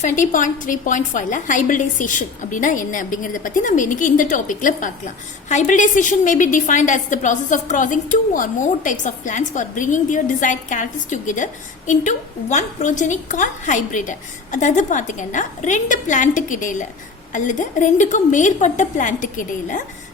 20.3.5ல hybridization அப்படினா என்ன அப்படிங்கறத பத்தி நம்ம இன்னைக்கு இந்த டாபிக்ல பார்க்கலாம். Hybridization may be defined as the process of crossing two or more types of plants for bringing their desired characters together into one progeny called hybrid. அதாவது பாத்தீங்கன்னா ரெண்டு பிளான்ட்க்கு இடையில அல்லது ரெண்டுக்கும் மேற்பட்ட பிளான்ட்க்கு இடையில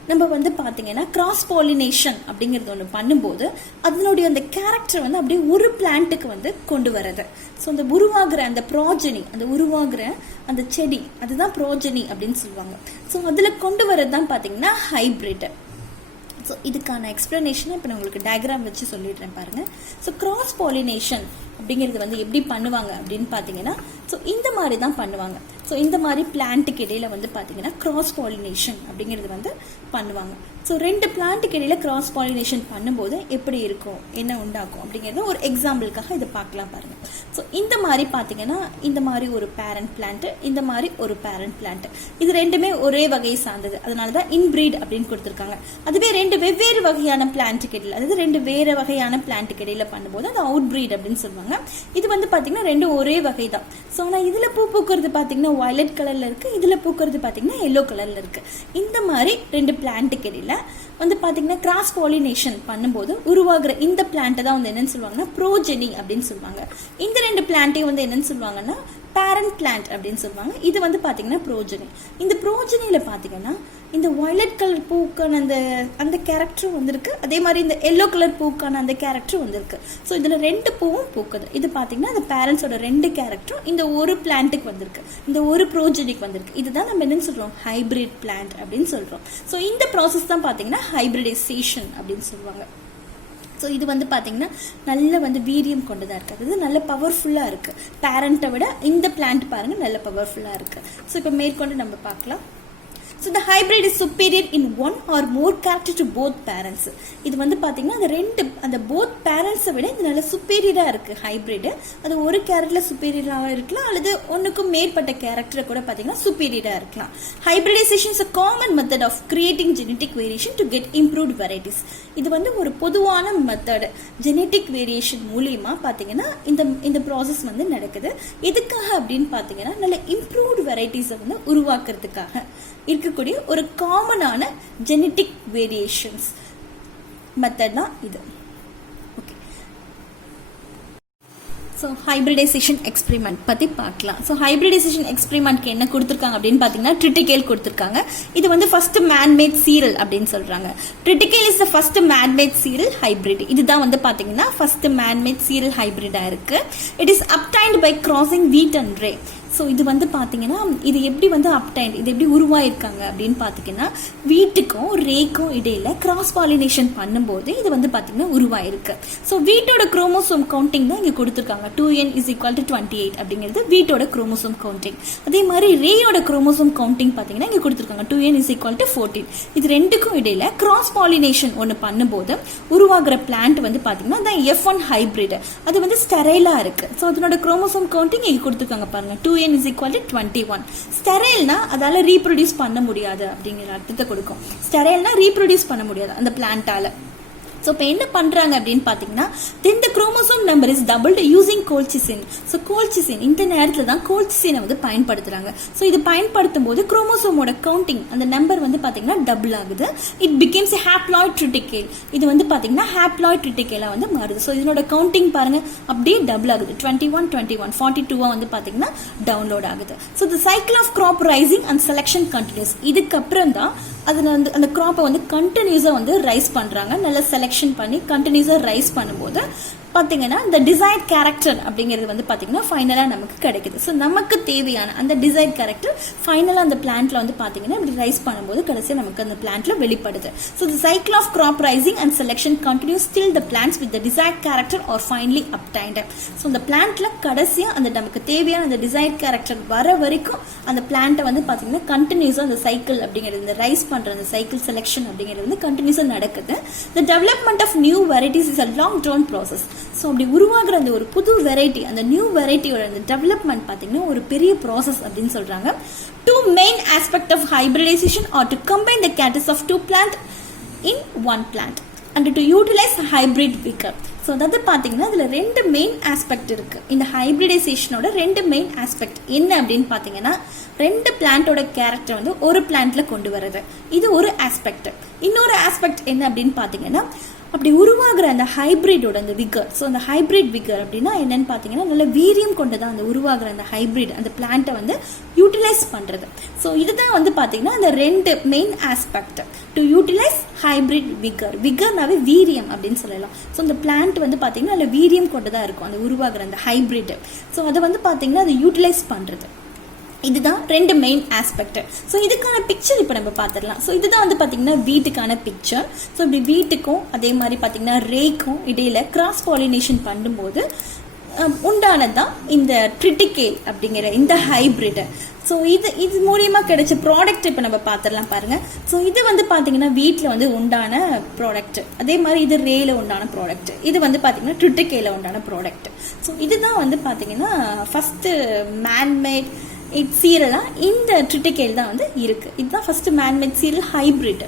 நம்ம வந்து பாத்தீங்கன்னா கிராஸ் பாலினேஷன் அப்படிங்கறது ஒன்று பண்ணும்போது அதனுடைய அந்த கேரக்டர் வந்து அப்படியே ஒரு பிளான்ட்டுக்கு வந்து கொண்டு வரது. ஸோ அந்த உருவாகிற அந்த ப்ராஜெனி, அந்த உருவாகிற அந்த செடி, அதுதான் ப்ரோஜெனி அப்படின்னு சொல்லுவாங்க. ஸோ அதில் கொண்டு வரது தான் பார்த்தீங்கன்னா ஹைபிரிட். ஸோ இதுக்கான எக்ஸ்பிளனேஷனை இப்போ நான் உங்களுக்கு டயக்ராம் வச்சு சொல்லிடுறேன் பாருங்க. ஸோ கிராஸ் பாலினேஷன் அப்படிங்கிறது வந்து எப்படி பண்ணுவாங்க அப்படின்னு பார்த்தீங்கன்னா, ஸோ இந்த மாதிரி தான் பண்ணுவாங்க. ஸோ இந்த மாதிரி பிளான்ட்டுக்கு இடையில வந்து பார்த்தீங்கன்னா கிராஸ் பாலினேஷன் அப்படிங்கிறது வந்து பண்ணுவாங்க. ஸோ ரெண்டு பிளான்ட்டுக்கு இடையில கிராஸ் பாலினேஷன் பண்ணும்போது எப்படி இருக்கும், என்ன உண்டாகும் அப்படிங்கிறது ஒரு எக்ஸாம்பிளுக்காக இதை பார்க்கலாம் பாருங்க. ஸோ இந்த மாதிரி பார்த்தீங்கன்னா இந்த மாதிரி ஒரு பேரண்ட் பிளான்ட், இந்த மாதிரி ஒரு பேரண்ட் பிளான்ட், இது ரெண்டுமே ஒரே வகையை சார்ந்தது, அதனால தான் இன்பிரீட் அப்படின்னு கொடுத்துருக்காங்க. அதுவே ரெண்டு வெவ்வேறு வகையான பிளான்ட்டுக்கு இடையில, அதாவது ரெண்டு வேற வகையான பிளான்ட்டுக்கு இடையில பண்ணும்போது அது அவுட் பிரீட் அப்படின்னு சொல்லுவாங்க. இது வந்து பார்த்தீங்கன்னா ரெண்டும் ஒரே வகை தான். ஸோ ஆனால் இதுல பூ பூக்கிறது பார்த்தீங்கன்னா வயலட் கலர்ல இருக்கு, இதுல பூக்கிறது பார்த்தீங்கன்னா எல்லோ கலர்ல இருக்கு. இந்த மாதிரி ரெண்டு பிளான்ட்டுக்கு இடையில வந்து பாத்தீங்கன்னா கிராஸ் பாலினேஷன் பண்ணும்போது உருவாகிற இந்த பிளான்ட் தான் வந்து என்னன்னு சொல்லுவாங்கன்னா ப்ரோஜெனி அப்படின்னு சொல்லுவாங்க. இந்த ரெண்டு பிளான்ட்டையும் வந்து என்னன்னு சொல்லுவாங்கன்னா பேரண்ட் பிளான்ட் அப்படின்னு சொல்லுவாங்க. இது வந்து பாத்தீங்கன்னா ப்ரோஜெனி. இந்த ப்ரோஜெனியில பாத்தீங்கன்னா இந்த வயலட் கலர் பூக்கான அந்த கேரக்டரும் வந்திருக்கு, அதே மாதிரி இந்த எல்லோ கலர் பூக்கான அந்த கேரக்டரும் வந்திருக்கு. ஸோ இதுல ரெண்டு பூவும் பூக்குது. இது பாத்தீங்கன்னா அந்த பேரண்ட்ஸோட ரெண்டு கேரக்டரும் இந்த ஒரு பிளான்ட்டுக்கு வந்திருக்கு, இந்த ஒரு ப்ரோஜெனிக்கு வந்திருக்கு. இதுதான் நம்ம என்னன்னு சொல்றோம், ஹைபிரிட் பிளான்ட் அப்படின்னு சொல்றோம். ஸோ இந்த ப்ராசஸ் தான் பாத்தீங்கன்னா ஹைபிரிடைசேஷன் அப்படின்னு சொல்லுவாங்க. ஸோ இது வந்து பார்த்தீங்கன்னா நல்ல வந்து வீரியம் கொண்டதாக இருக்குது, அதாவது நல்ல பவர்ஃபுல்லாக இருக்குது. பேரண்ட்டை விட இந்த பிளான்ட் பாருங்க நல்ல பவர்ஃபுல்லாக இருக்குது. ஸோ இப்போ மேற்கொண்டு நம்ம பார்க்கலாம். So the hybrid is superior in one or more character to both parents. இது வந்து பாத்தீங்கன்னா அந்த both parents விட இது நல்ல superior-ஆ இருக்கு ஹைபிரிட். அது ஒரு கேரக்டர்ல superior-ஆ இருக்கலாம் அல்லது ஒண்ணுக்கும் மேற்பட்ட கேரக்டர் கூட பாத்தீங்கன்னா superior-ஆ இருக்கலாம். Hybridization is a common method of creating genetic variation to get improved varieties. இது வந்து ஒரு பொதுவான மெத்தட், ஜெனெட்டிக் வேரியேஷன் மூலியமா பாத்தீங்கன்னா இந்த ப்ராசஸ் வந்து நடக்குது. எதுக்காக அப்படின்னு பாத்தீங்கன்னா நல்ல இம்ப்ரூவ்ட் வெரைட்டிஸை வந்து உருவாக்குறதுக்காக இருக்கக்கூடிய ஒரு காமனான ஜெனெட்டிக் வேரியேஷன்ஸ் மெத்தட் தான் இது. ஓகே, ஸோ ஹைபிரிடைசேஷன் எக்ஸ்பெரிமெண்ட் பற்றி பார்க்கலாம். ஸோ ஹைபிரிடைசேஷன் எக்ஸ்பெரிமெண்ட்க்கு என்ன கொடுத்துருக்காங்க அப்படின்னு பார்த்தீங்கன்னா ட்ரிட்டிகேல் கொடுத்துருக்காங்க. இது வந்து ஃபர்ஸ்ட் மேன்மேட் சீரல் அப்படின்னு சொல்றாங்க. Triticale is the first manmade cereal hybrid. இதுதான் வந்து பார்த்தீங்கன்னா ஃபர்ஸ்ட் மேன்மேட் சீரல் ஹைபிரிடா இருக்கு. It is obtained by crossing wheat and rye. So இது வந்து பார்த்தீங்கன்னா இது எப்படி வந்து அப்டைன்ட், இது எப்படி உருவாயிருக்காங்க அப்படின்னு பார்த்தீங்கன்னா வீட்டுக்கும் ரேக்கும் இடையில கிராஸ் பாலினேஷன் பண்ணும்போது இது வந்து பார்த்தீங்கன்னா உருவாயிருக்கு. ஸோ வீட்டோட குரோமோசோம் கவுண்டிங் தான் இங்கே கொடுத்துருக்காங்க. 2n = 28 அப்படிங்கிறது வீட்டோட குரோமோசோம் கவுண்டிங். அதே மாதிரி ரேயோட குரோமோசோம் கவுண்டிங் பார்த்தீங்கன்னா இங்கே கொடுத்துருக்காங்க 2n = 14. இது ரெண்டுக்கும் இடையில கிராஸ் பாலினேஷன் ஒன்று பண்ணும்போது உருவாகிற பிளான்ட் வந்து பார்த்தீங்கன்னா அந்த F1 ஹைபிரிட். அது வந்து ஸ்டெரைலா இருக்கு. ஸோ அதனோட குரோமோசோம் கவுண்டிங் இங்கே கொடுத்துருக்காங்க பாருங்க 2n = 21. ஸ்டெரைல்னா அதால ரீப்ரொடியூஸ் பண்ண முடியாது அப்படிங்கிற அர்த்தத்தை கொடுக்கும். ஸ்டெரைல்னா ரீப்ரொடியூஸ் பண்ண முடியாது அந்த பிளான்ட்டால. ஸோ இப்போ என்ன பண்றாங்க அப்படின்னு பார்த்தீங்கன்னா then the chromosome number is doubled using colchicine. So colchicine இந்த நேரத்தில் தான் colchicine வந்து பயன்படுத்துறாங்க. ஸோ இது பயன்படுத்தும் போது குரோமோசோமோட கவுண்டிங் அந்த நம்பர் வந்து பார்த்தீங்கன்னா டபுள் ஆகுது. It becomes haploid triticale. இது வந்து பார்த்தீங்கன்னா ஹாப்ளாய்ட் ட்ரிட்டிகேலா வந்து மாறுது. ஸோ இதனோட கவுண்டிங் பாருங்க அப்படியே டபுள் ஆகுது. 21 21 42 வந்து பார்த்தீங்கன்னா டவுன்லோட் ஆகுது. So the cycle of crop raising and selection continues. இதுக்கப்புறம் தான் அதில் வந்து அந்த கிராப்பை வந்து கண்டினியூஸாக வந்து ரைஸ் பண்ணுறாங்க. நல்ல செலெக்ஷன் பண்ணி கண்டினியூஸாக ரைஸ் பண்ணும்போது பார்த்தீங்கன்னா இந்த டிசைர்ட் கேரக்டர் அப்படிங்கிறது வந்து பார்த்தீங்கன்னா ஃபைனலாக நமக்கு கிடைக்குது. ஸோ நமக்கு தேவையான அந்த டிசைர்ட் கேரக்டர் ஃபைனலாக அந்த பிளான்ட்ல வந்து பார்த்தீங்கன்னா இப்படி ரைஸ் பண்ணும்போது கடைசியாக நமக்கு அந்த பிளான்ட்ல வெளிப்படுது. So the cycle of crop raising and selection continues till the plants with the desired character are finally obtained. So அந்த பிளான்ட்ல கடைசியாக அந்த நமக்கு தேவையான அந்த டிசைர்ட் கேரக்டர் வர வரைக்கும் அந்த பிளான்ட்டை வந்து பார்த்தீங்கன்னா கண்டினியூஸாக அந்த சைக்கிள் அப்படிங்கிறது, இந்த ரைஸ் பண்ற அந்த சைக்கிள் செலெக்ஷன் அப்படிங்கிறது வந்து கண்டினியூஸாக நடக்குது. The development of new varieties is a long drawn process. So அப்படி உருவாகிற அந்த ஒரு புது வெரைட்டி, அந்த நியூ வெரைட்டியோட அந்த டெவலப்மெண்ட் பார்த்தீங்கன்னா ஒரு பெரிய ப்ராசஸ் அப்படின்னு சொல்றாங்க. Two main aspects of hybridization are to combine the characters of two plants in one plant and to utilize hybrid vigor. So அதாவது பார்த்தீங்கன்னா இதில் 2 மெயின் ஆஸ்பெக்ட் இருக்கு. இந்த ஹைபிரிடைசேஷனோட 2 மெயின் ஆஸ்பெக்ட் என்ன அப்படின்னு பார்த்தீங்கன்னா 2 பிளான்ட்டோட கேரக்டர் வந்து ஒரு பிளான்ட்ல கொண்டு வர்றது, இது ஒரு ஆஸ்பெக்ட். இன்னொரு ஆஸ்பெக்ட் என்ன அப்படின்னு பார்த்தீங்கன்னா அப்படி உருவாகிற அந்த ஹைபிரிடோட அந்த விகர். ஸோ அந்த ஹைபிரிட் விகர் அப்படின்னா என்னன்னு பார்த்தீங்கன்னா நல்ல வீரியம் கொண்டதான் அந்த உருவாகிற அந்த ஹைபிரிட் அந்த பிளான்ட்டை வந்து யூட்டிலைஸ் பண்றது. ஸோ இதுதான் வந்து பார்த்தீங்கன்னா அந்த 2 main aspect to utilise hybrid vigour. விகர்னாவே வீரியம் அப்படின்னு சொல்லலாம். ஸோ அந்த பிளான்ட் வந்து பார்த்தீங்கன்னா நல்ல வீரியம் கொண்டதாக இருக்கும் அந்த உருவாகிற அந்த ஹைபிரிட். ஸோ அதை வந்து பார்த்தீங்கன்னா அதை யூட்டிலைஸ் பண்றது. இதுதான் 2 மெயின் ஆஸ்பெக்ட். ஸோ இதுக்கான பிக்சர் இப்போ நம்ம பார்த்துடலாம். ஸோ இதுதான் வந்து பார்த்தீங்கன்னா வீட்டுக்கான பிக்சர். ஸோ இப்படி வீட்டுக்கும் அதே மாதிரி பார்த்தீங்கன்னா ரேக்கும் இடையில கிராஸ் பாலினேஷன் பண்ணும்போது உண்டானதுதான் இந்த ட்ரிட்டிகேல் அப்படிங்கிற இந்த ஹைபிரிட். ஸோ இது மூலியமா கிடைச்ச ப்ராடக்ட் இப்போ நம்ம பார்த்துடலாம் பாருங்க. ஸோ இது வந்து பார்த்தீங்கன்னா வீட்டில் வந்து உண்டான ப்ராடக்ட், அதே மாதிரி இது ரேல உண்டான ப்ராடக்ட், இது வந்து பார்த்தீங்கன்னா ட்ரிட்டிகேல உண்டான ப்ராடக்ட். ஸோ இதுதான் வந்து பார்த்தீங்கன்னா ஃபர்ஸ்ட் மேன்மேட் சீரலா இந்த ட்ரிட்டிகேல் தான் வந்து இருக்கு. இதுதான் ஃபர்ஸ்ட் மேன்மேட் சீரல் ஹைபிரிட்.